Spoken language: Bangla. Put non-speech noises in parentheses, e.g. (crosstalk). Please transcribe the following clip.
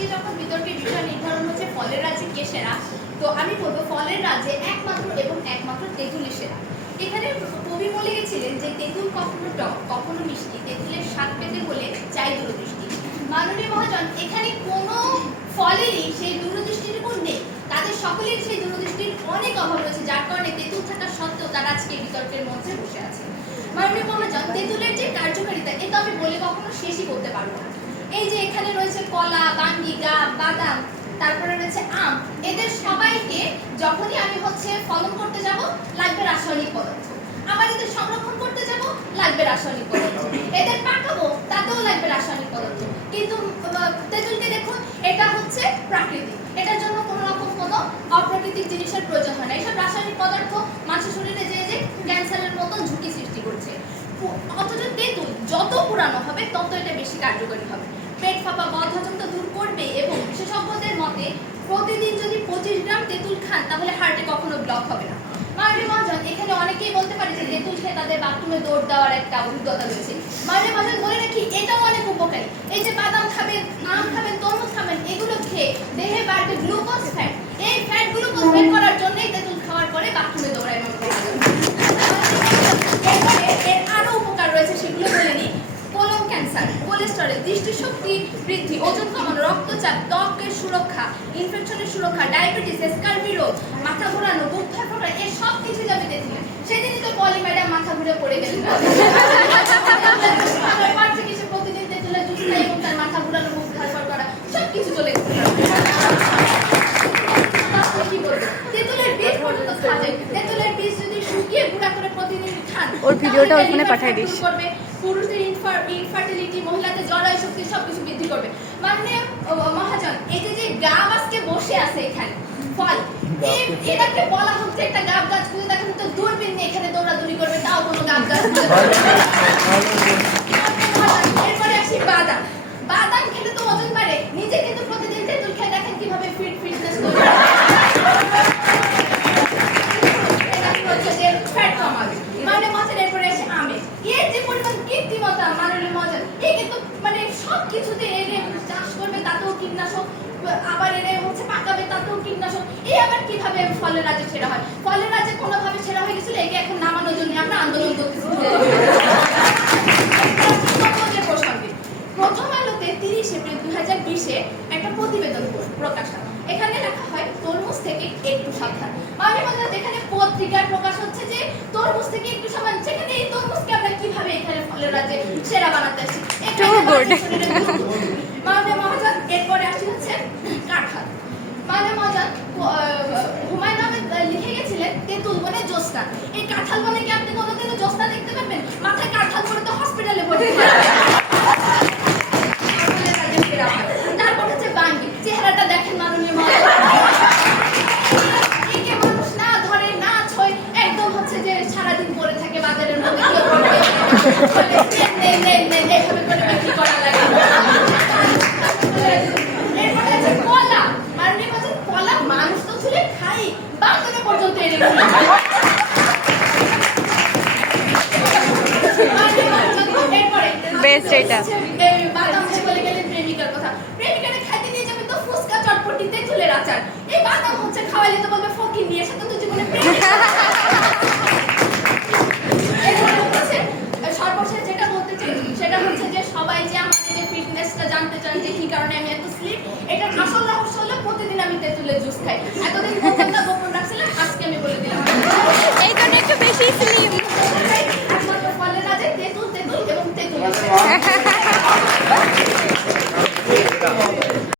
আজকে যখন বিতর্কের বিষয় নির্ধারণ হচ্ছে, ফলের রাজ্যে কে সেরা? তো আমি বলব ফলের রাজ্যে একমাত্র এবং একমাত্র তেঁতুলই সেরা। এখানে কবি বলে গেছিলেন যে তেঁতুল কখনো টক, কখনো মিষ্টি। তেঁতুলের স্বাদ পেতে হলে চাই দূরদৃষ্টি। মাননীয় মহাজন, এখানে কোনো ফলেরই সেই দূরদৃষ্টিটুকু নেই। তাদের সকলের সেই দূরদৃষ্টির অনেক অভাব রয়েছে, যার কারণে তেঁতুল থাকা সত্ত্বেও তারা আজকে বিতর্কের মধ্যে বসে আছে। মাননীয় মহাজন, তেঁতুলের যে কার্যকারিতা এটা আমি বলে কখনো শেষই করতে পারব না। এই যে এখানে রয়েছে কলা, বাঙ্গি, গাব, বাদাম, তারপরে রয়েছে আম। এদের সবাইকে যখনই আমি হচ্ছে ফলন করতে যাব, লাগবে রাসায়নিক পদার্থ। আবার এদের সংরক্ষণ করতে যাব, লাগবে রাসায়নিক পদার্থ। এদের পাকাবো, তাতেও লাগবে রাসায়নিক পদার্থ। কিন্তু তেঁতুলকে দেখুন, এটা হচ্ছে প্রাকৃতিক। এটার জন্য কোনো রকম কোনো অপ্রাকৃতিক জিনিসের প্রয়োজন হয় না। এইসব রাসায়নিক পদার্থ মানুষের শরীরে যে যে ক্যান্সারের মতো ঝুঁকি সৃষ্টি করছে। অথচ তেঁতুল যত পুরানো হবে, তত এটা বেশি কার্যকরী হবে। পেট ফাঁপা বদহজমতা দূর করবে এবং বিশেষজ্ঞদের মতে প্রতিদিন যদি পঁচিশ গ্রাম তেঁতুল খান, তাহলে হার্টে কখনো ব্লক হবে না। মাননীয় মহাজন, এখানে অনেকেই বলতে পারে যে তেঁতুল খেয়ে তাদের বাথরুমে দৌড় দেওয়ার একটা অভিজ্ঞতা রয়েছে। মাননীয় মহাজন, বলে রাখি এটাও অনেক উপকারী এই যে বাদাম খাবেন আম খাবেন তরমুজ খাবেন এগুলো খেয়ে দেহে বাড়বে গ্লুকোজ ফ্যাট এই ফ্যাট গ্লুকোজ বের করার জন্যই তেঁতুল খাওয়ার পরে বাথরুমে দৌড়ায় মাননীয় মহাজন। এরপরে এর আরও উপকার রয়েছে সেগুলো বলে নিই কোলন ক্যান্সার কোলেস্টেরল দৃষ্টিশক্তি বৃদ্ধি ওজন কমানো রক্তচাপ ত্বকের সুরক্ষা ইনফেকশনের সুরক্ষা ডায়াবেটিস স্কার্বি রোগ মাথা ঘোরানো বুক ধরপড়া এর সব কিছু যাবে দেখলেন সেদিনই তো পলি ম্যাডাম মাথা ঘুরে পড়ে গেলেন। (laughs) আমার প্রতিদিন তেঁতুলের জুস খায় এবং তার মাথা ঘোরানো বুক ধরপড় করা সব কিছু চলে গেছে। তারপর কি বলব? তেঁতুলের বীজ পর্যন্ত খাওয়া তেঁতুলের বীজ যদি শুকিয়ে গুঁড়া করে প্রতিদিন খান, ওর ভিডিওটা ওখানে পাঠিয়ে দিস। দূর করবে, ইনফার্টিলিটি মহিলাদের জরায়ু শক্তি সবকিছু বৃদ্ধি করবে। মানে মহাজন এই যে যে গাব আজকে বসে আছে এখানে ফল এটাকে বলা হচ্ছে একটা গাব গাছ খুঁজে দেখেন তো দূরবীন নিয়ে এখানে দৌড়াদৌড়ি করবে তাও কোনো গাব গাছ। এরপরে আসি বাদাম। বাদাম খেলে তো ওজন বাড়ে নিজে কিন্তু প্রতিদিন তেঁতুল খেয়ে দেখেন কীভাবে ফিট ফিটনেস এর কৃত্রিমতা, মাননীয় মজার এই কিন্তু মানে সব কিছুতে এনে চাষ করবে, তাতেও কীটনাশক, আবার এনে হচ্ছে পাকাবে, তাতেও কীটনাশক। এই আবার কীভাবে ফলের রাজ্যে ছেড়া হয়? ফলের রাজ্যে কোনোভাবে ছেড়া হয়ে গেছিল? একে এখন নামানোর জন্য আমরা আন্দোলন করতেছি। প্রথম আলোতে তিরিশ এপ্রিল দুই হাজার বিশে একটা প্রতিবেদন প্রকাশ হয়। এখানে লেখা হয়, তরমুজ থেকে একটু সাবধান। আমি বললাম যেখানে পত্রিকার প্রকাশ হচ্ছে যে, তরমুজ থেকে একটু সাবধান। সেখানে এই তরমুজকে কীভাবে এখানে ফলের রাজ্যে সেরা বানাতে আসি এরপরে আসি হচ্ছে কাঁঠাল। মাননীয় মহাজন আহ, হুমায়ুন আহমেদ লিখে গেছিলেন তেঁতুল বনে জ্যোৎস্না। এই কাঁঠাল বনে কি আপনি কোনোদিনও জ্যোৎস্না দেখতে পাবেন মাথায় কাঁঠাল পরে তো হসপিটালে ভর্তি যে ফিটনেসটা জানতে চান যে কি কারণে আমি এত স্লিপ এটা আসল রহস্য হলো প্রতিদিন আমি তেঁতুলের জুস খাই এতদিন